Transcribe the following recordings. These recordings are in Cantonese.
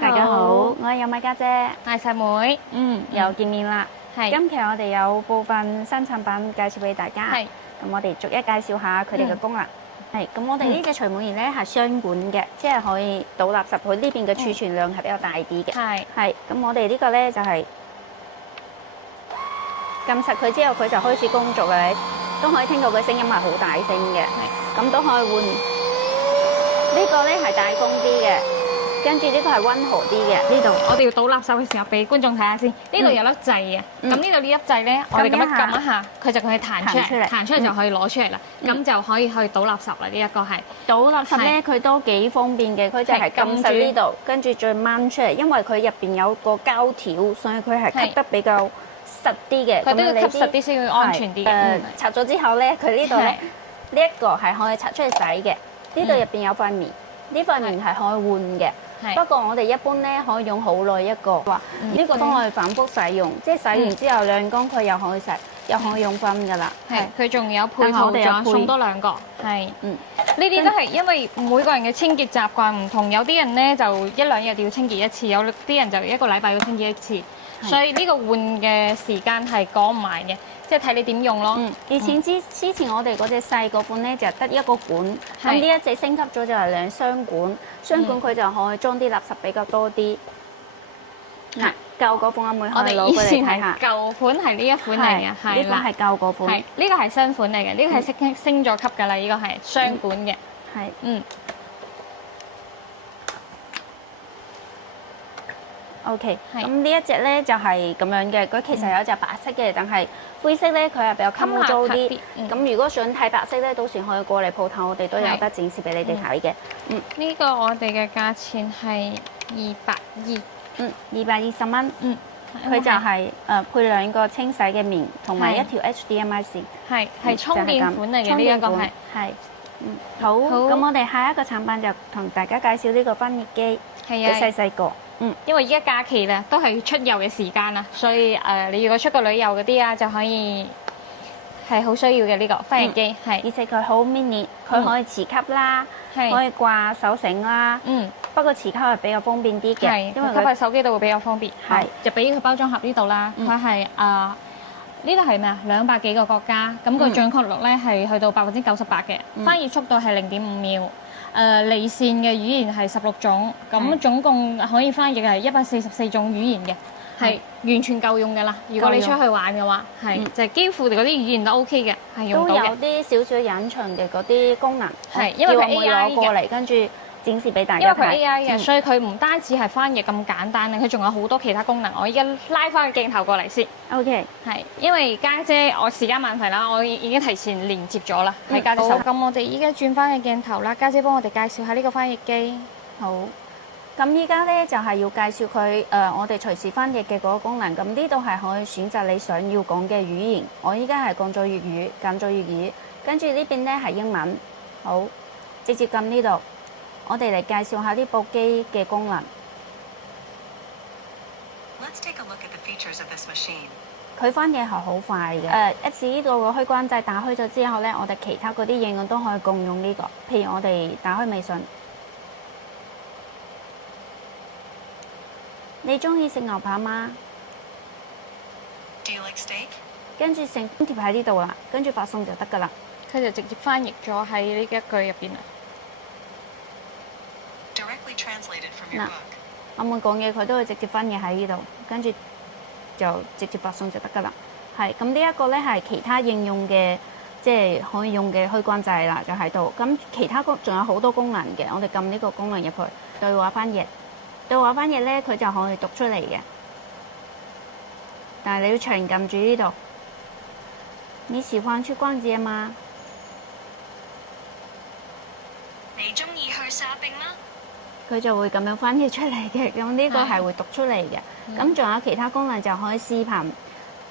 大家好，我係有米家姐，我係細妹，又見面啦。係今期我哋有部分新產品介紹俾大家。係咁我哋逐一介紹下佢哋嘅功能。係咁，我哋呢隻除蟎儀咧係雙管嘅，即係可以倒垃圾。佢呢邊嘅儲存量係比較大啲嘅。係咁，我哋呢個咧就係撳實佢之後，佢就開始工作嘅，都可以聽到佢聲音係好大聲嘅。咁都可以換呢個咧係大風啲嘅。跟住呢個係溫和啲嘅，呢度我哋要倒垃圾嘅時候，俾觀眾睇下先。呢度有粒掣嘅，咁呢度呢粒掣咧，我哋咁樣撳一下，佢就可以彈出嚟，彈出嚟就可以攞出嚟啦。咁就可以去倒垃圾啦。呢一個係倒垃圾咧，佢都幾方便嘅。佢就係撳實呢度，跟住再掹出嚟，因為佢入邊有個膠條，所以佢係吸得比較實啲嘅。佢都要吸實啲先會安全啲嘅。拆咗之後咧，佢呢度咧呢一個係可以拆出嚟洗嘅。呢度入邊有塊棉，呢塊棉係可以換嘅。不過我哋一般咧可以用好耐一個，話呢個都可以反覆使用，即係洗完之後晾乾佢又可以洗，又可以用翻㗎啦。係，佢仲有配套咗送多兩個。係，呢啲都係因為每個人嘅清潔習慣唔同，有啲人咧就一兩日要清潔一次，有啲人就一個禮拜要清潔一次，所以呢個換嘅時間係講唔埋嘅。即係睇你點用咯。以前之前我哋嗰隻細個款咧就得一個管，咁呢一隻升級咗就係兩雙管，雙管佢就可以裝啲垃圾比較多啲。嗱，舊嗰款阿妹可以攞過嚟睇下。舊款係呢一款嚟嘅，係呢個係舊嗰款。係呢個係新款嚟嘅，呢個係升咗級㗎啦，呢個係雙管嘅。係。OK，咁呢一隻咧就係咁樣嘅，佢其實有一隻白色嘅，但係灰色咧佢係比較襟租啲。咁如果想睇白色咧，到時可以過嚟鋪頭，我哋都有得展示俾你哋睇嘅。呢個我哋嘅價錢係220蚊。佢就係配兩個清洗嘅棉，同埋一條 HDMI 線。係充電款嚟嘅呢一個係。好，咁我哋下一個產品就同大家介紹呢個翻熱機，佢細細個。因為依家假期咧都係出遊嘅時間啦，所以你如果出國旅遊嗰啲啊，就可以係好需要嘅呢個翻熱機，係。而且佢好 mini，佢可以磁吸啦，可以掛手繩啦。不過磁吸係比較方便啲嘅，因為佢喺手機度會比較方便。係。就俾佢包裝盒呢度啦，佢係呢度係咩啊？200幾個國家，咁個準確率咧係去到98%嘅，翻熱速度係0.5秒。離線嘅語言係16種，咁總共可以翻譯係144種語言嘅，係完全夠用㗎啦。如果你出去玩嘅話，係就係幾乎嗰啲語言都 OK 嘅，係用到嘅。都有啲少少隱藏嘅嗰啲功能，係因為佢 AI 攞過嚟，跟住展示俾大家睇。因為佢 AI 嘅，所以佢唔單止係翻譯咁簡單，佢仲有好多其他功能。我而家拉翻個鏡頭過嚟先。OK，係因為家姐我時間問題啦，我已經提前連接咗啦，喺家姐手。咁我哋依家轉翻個鏡頭啦，家姐幫我哋介紹下呢個翻譯機。好。咁依家咧就係要介紹佢我哋隨時翻譯嘅嗰個功能。咁呢度係可以選擇你想要講嘅語言。我依家係講咗粵語，揀咗粵語，跟住呢邊咧係英文。好，直接撳呢度。我哋嚟介紹下呢部機嘅功能。佢翻譯係好快嘅。Apps 呢度個開關掣打開咗之後咧，我哋其他嗰啲應用都可以共用呢個。譬如我哋打開微信，你中意食牛扒嗎？跟住成貼喺呢度啦，跟住發送就得㗎啦。佢就直接翻譯咗喺呢一句入邊啦。嗱，我們講嘢佢都會直接翻譯喺呢度，跟住就直接發送就得㗎啦。係，咁呢一個咧係其他應用嘅，即係可以用嘅開關掣啦，就喺度。咁其他仲有好多功能嘅，我哋撳呢個功能入去，對話翻譯。對話翻譯咧，佢就可以讀出嚟嘅，但係你要長撳住呢度。你喜歡去逛街嗎？你中意去沙冰嗎？佢就會咁樣翻譯出嚟嘅，咁呢個係會讀出嚟嘅。咁仲有其他功能就可以視頻、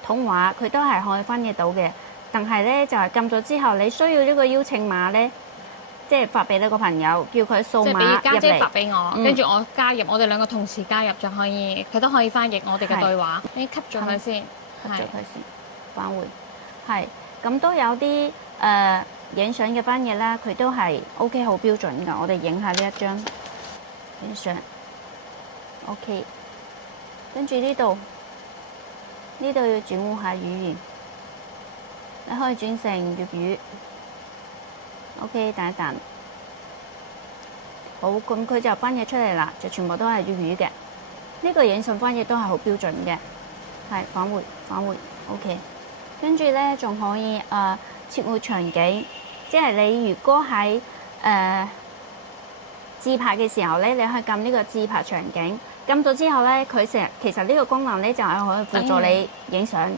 通話，佢都係可以翻譯到嘅。但係咧就係撳咗之後，你需要呢個邀請碼咧，即係發俾你個朋友，叫佢掃碼入嚟。即係俾家姐發俾我，跟住我加入，我哋兩個同時加入就可以，佢都可以翻譯我哋嘅對話。你吸咗佢先，吸咗佢先，返回。係，咁都有啲影相嘅翻譯啦，佢都係 OK 好標準㗎。我哋影下呢一張影相， OK，跟住呢度要轉換下語言，你可以轉成粵語。OK，等一等。好，咁佢就翻譯出嚟啦，就全部都係粵語嘅。呢個影信翻譯都係好標準嘅，係返回。OK， 跟住咧仲可以切換場景，即係你如果喺自拍嘅時候咧，你可以撳呢個自拍場景，撳咗之後咧，其實呢個功能咧就係可以輔助你影相，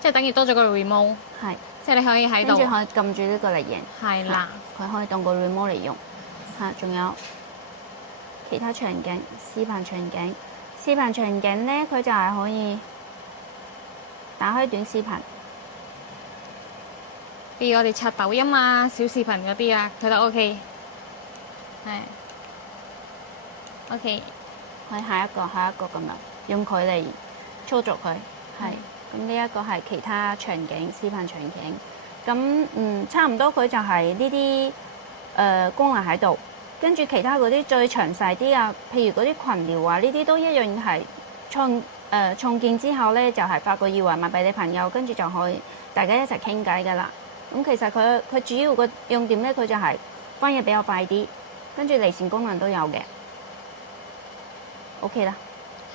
即係等於多咗個 remote， 係，即係你可以喺度，跟住可以撳住呢個嚟影，係啦，佢可以當個 remote 嚟用，仲有其他場景，視頻場景咧，佢就係可以打開短視頻，譬如我哋刷抖音啊、小視頻嗰啲啊，佢都 OK， 係 OK。可以下一個咁樣，用佢嚟操作佢，係。咁呢一個係其他場景，視頻場景。咁差唔多佢就係呢啲功能喺度。跟住其他嗰啲再詳細啲啊，譬如嗰啲群聊啊，呢啲都一樣係創建之後咧，就係發個二維碼俾你朋友，跟住就可以大家一齊傾偈噶啦。咁其實佢主要個用點咧，佢就係翻譯比較快啲，跟住離線功能都有嘅。OK 啦，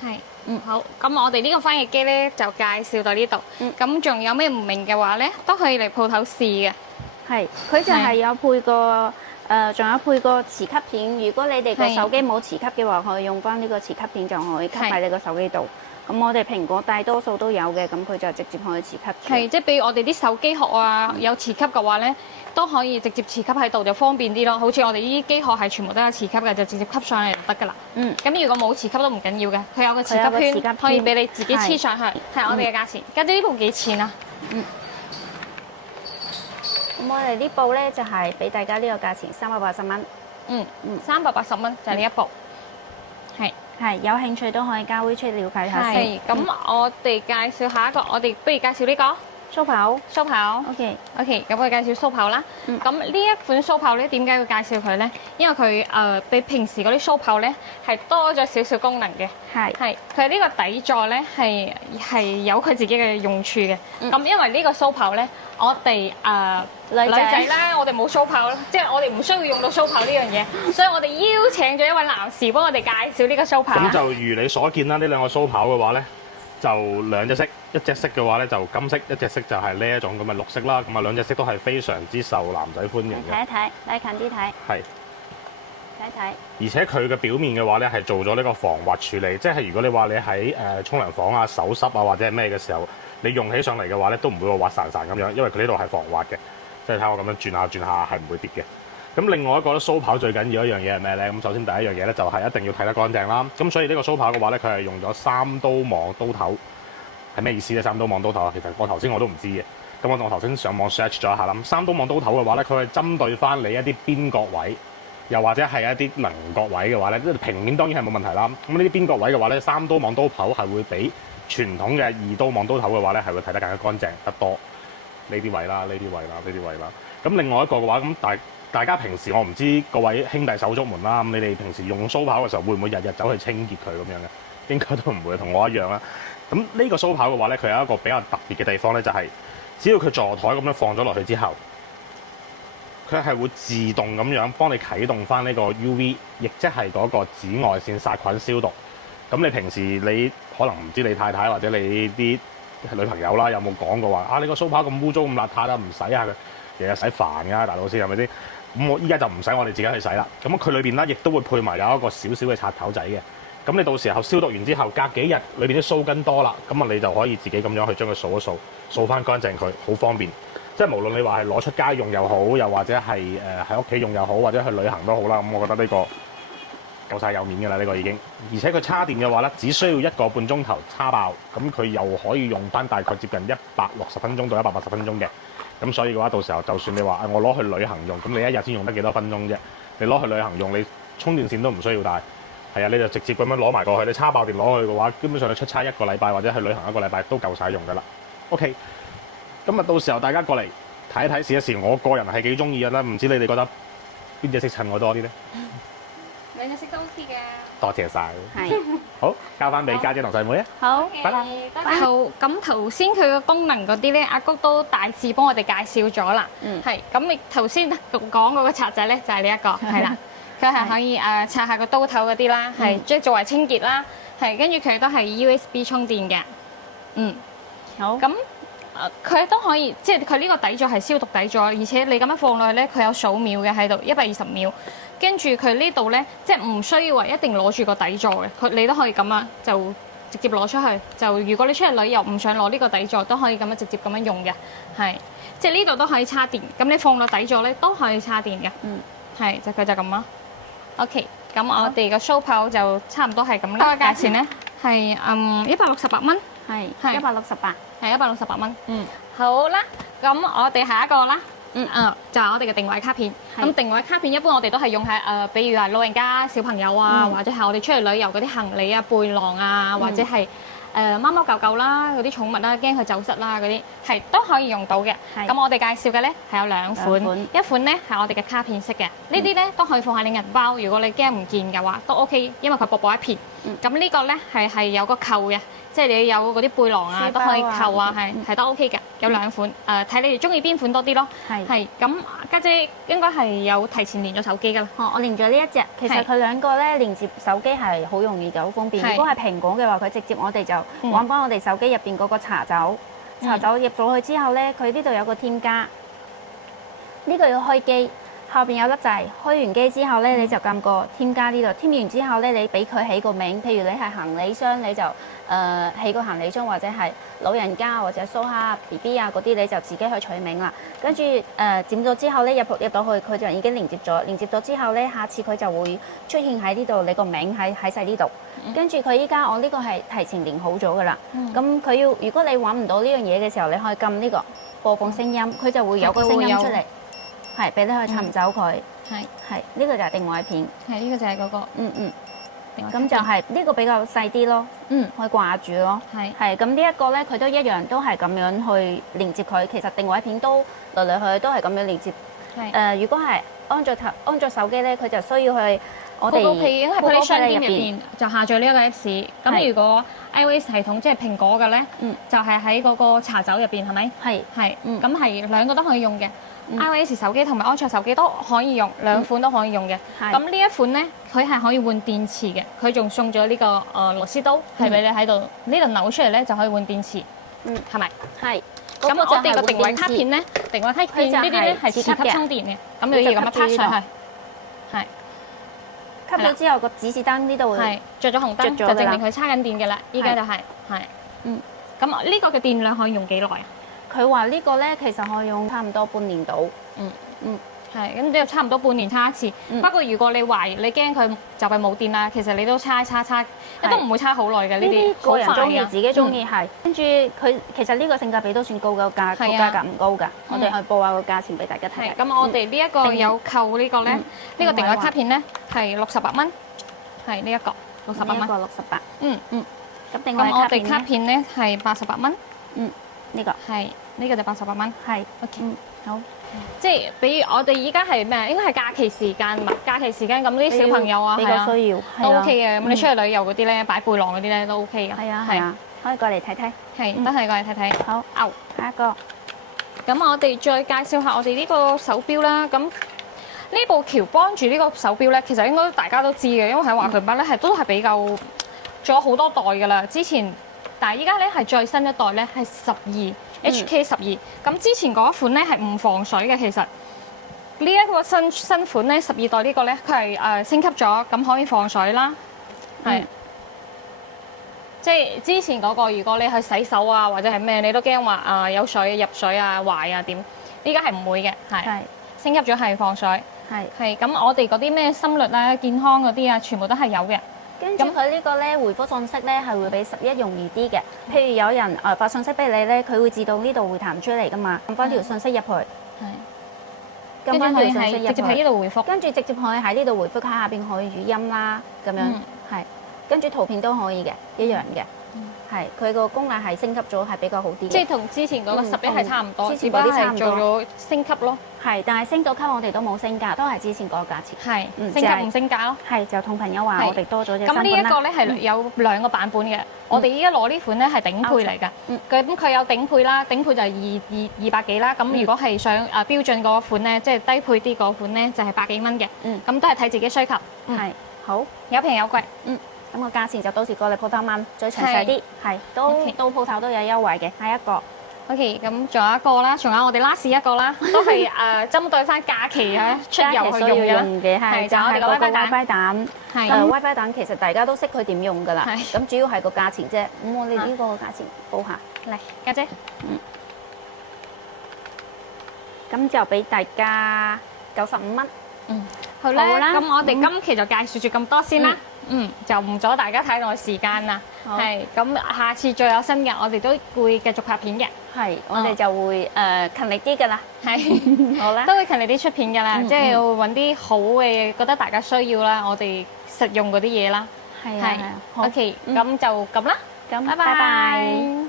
係，好。咁我哋呢個翻譯機咧就介紹到呢度。咁仲有咩唔明嘅話咧，都可以嚟鋪頭試嘅。係，佢就係有配個。仲有配個磁吸片，如果你哋個手機冇磁吸嘅話，可以用翻呢個磁吸片就可以吸喺你個手機度。咁我哋蘋果大多數都有嘅，咁佢就直接可以磁吸。係，即係比如我哋啲手機殼啊有磁吸嘅話咧，都可以直接磁吸喺度就方便啲咯。好似我哋呢啲機殼係全部都有磁吸嘅，就直接吸上嚟就得㗎啦。咁如果冇磁吸都唔緊要嘅，佢有個磁吸圈可以俾你自己黐上去。係我哋嘅價錢，跟住呢部幾錢啊？咁我哋呢部咧就係俾大家呢個價錢380蚊。380蚊就係呢一部。係有興趣都可以加 WeChat 了解下先。係，咁我哋介紹下一個，我哋不如介紹呢個蘇跑。OK，咁我哋介紹蘇跑啦。咁呢一款蘇跑咧，點解要介紹佢咧？因為佢比平時嗰啲蘇跑咧係多咗少少功能嘅。係，佢呢個底座咧係有佢自己嘅用處嘅。咁因為呢個蘇跑咧，我哋女仔啦，我哋冇蘇跑，即係我哋唔需要用到蘇跑呢樣嘢，所以我哋邀請咗一位男士幫我哋介紹呢個蘇跑。咁就如你所見啦，呢兩個蘇跑嘅話咧，就兩隻色，一隻色嘅話咧就金色，一隻色就係呢一種咁嘅綠色啦。咁啊兩隻色都係非常之受男仔歡迎嘅。睇一睇，拉近啲睇。係。睇一睇。而且佢嘅表面嘅話咧係做咗呢個防滑處理，即係如果你話你喺沖涼房啊、手濕啊或者係咩嘅時候，你用起上嚟嘅話咧都唔會話滑潺潺咁樣，因為佢呢度係防滑嘅。即係睇我咁樣轉下係唔會跌嘅。咁另外一個咧蘇跑最緊要一樣嘢係咩咧？咁首先第一樣嘢咧就係一定要睇得乾淨啦。咁所以呢個蘇跑嘅話咧，佢係用咗三刀網刀頭，係咩意思咧？三刀網刀頭啊，其實我頭先我都唔知嘅。咁我頭先上網 search 咗一下啦。三刀網刀頭嘅話咧，佢係針對翻你一啲邊角位，又或者係一啲稜角位嘅話咧，平面當然係冇問題啦。咁呢啲邊角位嘅話咧，三刀網刀頭係會比傳統嘅二刀網刀頭嘅話咧係會睇得更加乾淨得多。呢啲位啦，呢啲位啦，呢啲位啦。咁另外一個嘅話，咁大家平時我唔知各位兄弟手足們啦，咁你哋平時用蘇跑嘅時候會唔會日日走去清潔佢咁樣嘅？應該都唔會，同我一樣啦。咁呢個蘇跑嘅話咧，佢有一個比較特別嘅地方咧，就係只要佢座台咁樣放咗落去之後，佢係會自動咁樣幫你啟動翻呢個 UV，亦即係嗰個紫外線殺菌消毒。咁你平時你可能唔知你太太或者你啲女朋友啦，有冇講過話啊？你個蘇跑咁污糟咁邋遢啦，唔洗下佢，日日洗煩㗎，大佬先係咪先？咁我依家就唔使我哋自己去洗啦。咁佢裏邊咧亦都會配埋有一個少少嘅插頭仔嘅。咁你到時候消毒完之後，隔幾日裏邊啲鬚根多啦，咁啊你就可以自己咁樣去將佢掃一掃，掃翻乾淨佢，好方便。即係無論你話係攞出街用又好，又或者係喺屋企用又好，或者去旅行都好啦。咁我覺得呢個夠晒有面㗎啦，呢個已經。而且佢叉電嘅話咧，只需要1個半鐘頭叉爆，咁佢又可以用翻大概接近160分鐘到180分鐘嘅。咁所以嘅話，到時候就算你話我攞去旅行用，咁你一日先用得幾多分鐘啫？你攞去旅行用，你充電線都唔需要帶。係啊，你就直接咁樣攞埋過去，你叉爆電攞去嘅話，基本上你出差1個禮拜或者去旅行1個禮拜都夠晒用㗎啦。OK，咁啊到時候大家過嚟睇一睇試一試，我個人係幾中意嘅啦。唔知你哋覺得邊隻色襯我多啲咧？兩隻色都以嘅。多謝晒。係好，交翻俾家姐同細妹啊。好，拜拜。好，咁頭先佢嘅功能嗰啲咧，阿谷都大致幫我哋介紹咗啦。係，咁你頭先講嗰個刷仔咧，就係呢一個，係啦，佢係可以刷下個刀頭嗰啲啦，係即係作為清潔啦，係跟住佢都係 USB 充電嘅。好。咁佢都可以，即係佢呢個底座係消毒底座，而且你咁樣放落去咧，佢有數秒嘅喺度，120秒。跟住佢呢度咧，即係唔需要話一定攞住個底座嘅，你都可以咁樣就直接攞出去。就如果你出去旅遊唔想攞呢個底座，都可以咁樣直接咁樣用嘅，係即係呢度都可以插電。咁你放落底座咧都可以插電嘅，係佢就咁啦。OK， 咁我哋個 show 炮就差唔多係咁啦。價錢咧係168蚊，係係168，係168蚊。好啦，咁我哋下一個啦。就係我哋嘅定位卡片。咁定位卡片一般我哋都係用喺比如話老人家、小朋友啊，或者係我哋出去旅遊嗰啲行李啊、背囊啊，或者係貓貓狗狗啦、嗰啲寵物啦，驚佢走失啦嗰啲，係都可以用到嘅。咁我哋介紹嘅咧係有兩款，一款咧係我哋嘅卡片式嘅，呢啲咧都可以放喺你銀包，如果你驚唔見嘅話都 OK，因為佢薄薄一片。咁呢個咧係有個扣嘅。即係你有嗰啲背囊啊，都可以扣啊，係都 OK 嘅。有兩款，睇你哋中意邊款多啲咯。係咁，家姐應該係有提前連咗手機㗎啦。我連咗呢一隻，其實佢兩個咧連接手機係好容易嘅，好方便。如果係蘋果嘅話，佢直接我哋就揾翻我哋手機入邊嗰個茶酒，茶酒入咗去之後咧，佢呢度有個添加，呢個要開機。後邊有粒掣，開完機之後咧，你就撳個添加呢度，添完之後咧，你俾佢起個名，譬如你係行李箱，你就起個行李箱，或者係老人家或者蘇蝦 BB 啊嗰啲，你就自己去取名啦。跟住點咗之後咧，入到去佢就已經連接咗，連接咗之後咧，下次佢就會出現喺呢度，你個名喺晒呢度。跟住佢依家我呢個係提前連好咗噶啦。咁佢要如果你揾唔到呢樣嘢嘅時候，你可以撳呢個播放聲音，佢就會有個聲音出嚟。係，俾你去尋走佢。係呢個就係定位片。係呢個就係嗰個。咁就係呢個比較細啲咯。可以掛住咯。係咁呢一個咧，佢都一樣都係咁樣去連接佢。其實定位片都來來去去都係咁樣連接。如果係安卓手機咧，佢就需要去我哋 Play 商店入邊就下載呢一個 Apps。咁如果 iOS 系統即係蘋果嘅咧，就係喺嗰個茶酒入邊，係咪？係。咁係兩個都可以用嘅。iOS 手機同埋安卓手機都可以用，兩款都可以用嘅。咁呢一款咧，佢係可以換電池嘅，佢仲送咗呢個螺絲刀，係俾你喺度呢度扭出嚟咧就可以換電池。係咪？係。咁我哋個定位卡片咧，定位卡片呢啲咧係磁吸充電嘅，咁你要咁樣拍上去。係。吸咗之後個指示燈呢度係着咗紅燈，就證明佢叉緊電嘅啦。依家就係。咁呢個嘅電量可以用幾耐啊？佢話呢個咧，其實可以用差唔多半年到。係咁，都差唔多半年叉一次。不過如果你懷疑你驚佢就係冇電啦，其實你都叉，都唔會叉好耐嘅呢啲。個人中意，自己中意係。跟住佢其實呢個性價比都算高嘅，價格唔高㗎。我哋去報下個價錢俾大家睇。咁我哋呢一個有扣呢個咧，呢個定位卡片咧係68蚊，係呢一個68蚊。呢個68。咁定位咁我哋卡片咧係88蚊。呢個係呢個就88蚊。係 OK。好。即係比如我哋依家係咩？應該係假期時間嘛。假期時間咁啲小朋友啊，比較需要都 OK 嘅。咁你出去旅遊嗰啲咧，擺背囊嗰啲咧都 OK 嘅。係啊，可以過嚟睇睇。係，都係過嚟睇睇。好，下一個。咁我哋再介紹下我哋呢個手錶啦。咁呢部喬幫住呢個手錶咧，其實應該大家都知嘅，因為喺華強北咧都係比較做咗好多代㗎啦。之前，但係依家咧係最新一代咧係HK12。咁之前嗰一款咧係唔防水嘅，其實呢一個新款咧12代呢個咧，佢係升級咗，咁可以防水啦。係，即係之前嗰個，如果你去洗手啊或者係咩，你都驚話有水入水啊壞啊點？依家係唔會嘅，係升級咗係防水。係咁，我哋嗰啲咩心率啊、健康嗰啲啊，全部都係有嘅。跟住佢呢個咧回覆信息咧係會比11容易啲嘅。譬如有人發信息俾你咧，佢會自動呢度會彈出嚟噶嘛，撳翻條信息入去。撳翻條信息入去。直接喺呢度回覆。跟住直接可以喺呢度回覆，喺下邊可以語音啦，咁樣係。跟住圖片都可以嘅，一樣嘅。係佢個功能係升級咗，係比較好啲嘅。即係同之前嗰個11係差唔多，之前只不過係嗰啲差唔多做咗升級咯。係，但係升咗級我哋都冇升價，都係之前嗰個價錢。係嗯升級唔升價咯。係就同朋友話係我哋多咗隻咁呢一個咧嗯係有兩個版本嘅，我哋依家攞呢款咧係頂配嚟㗎。嗯佢有頂配啦，頂配就係200幾啦。咁如果係想標準嗰款咧，即係低配啲嗰款咧，就係百幾蚊嘅。嗯咁都係睇自己需求。係好。有平有貴。咁個價錢就到時過嚟鋪頭問最詳細啲，係都 OK 到鋪頭都有優惠嘅。下一個 OK，咁仲有一個啦，仲有我哋 last 一個啦，都係針對翻假期啊出遊去用嘅啦。嘅係就係我哋個嗰個 WiFi 蛋 WiFi 蛋。係 WiFi 蛋其實大家都識佢點用㗎啦。係咁主要係個價錢啫。咁我哋呢個價錢報下，嚟家姐，咁就俾大家95蚊。好啦，好啦咁我哋今期就介紹住咁多先啦。就唔阻大家太耐時間啦。好係，咁下次再有新嘅，我哋都會繼續拍片嘅。係，我哋就會勤力啲㗎啦。係，好啦，都會勤力啲出片㗎啦，嗯即係會揾啲好嘅，覺得大家需要啦，我哋實用嗰啲嘢啦。係啊，係啊好 OK，咁就咁啦。咁拜拜。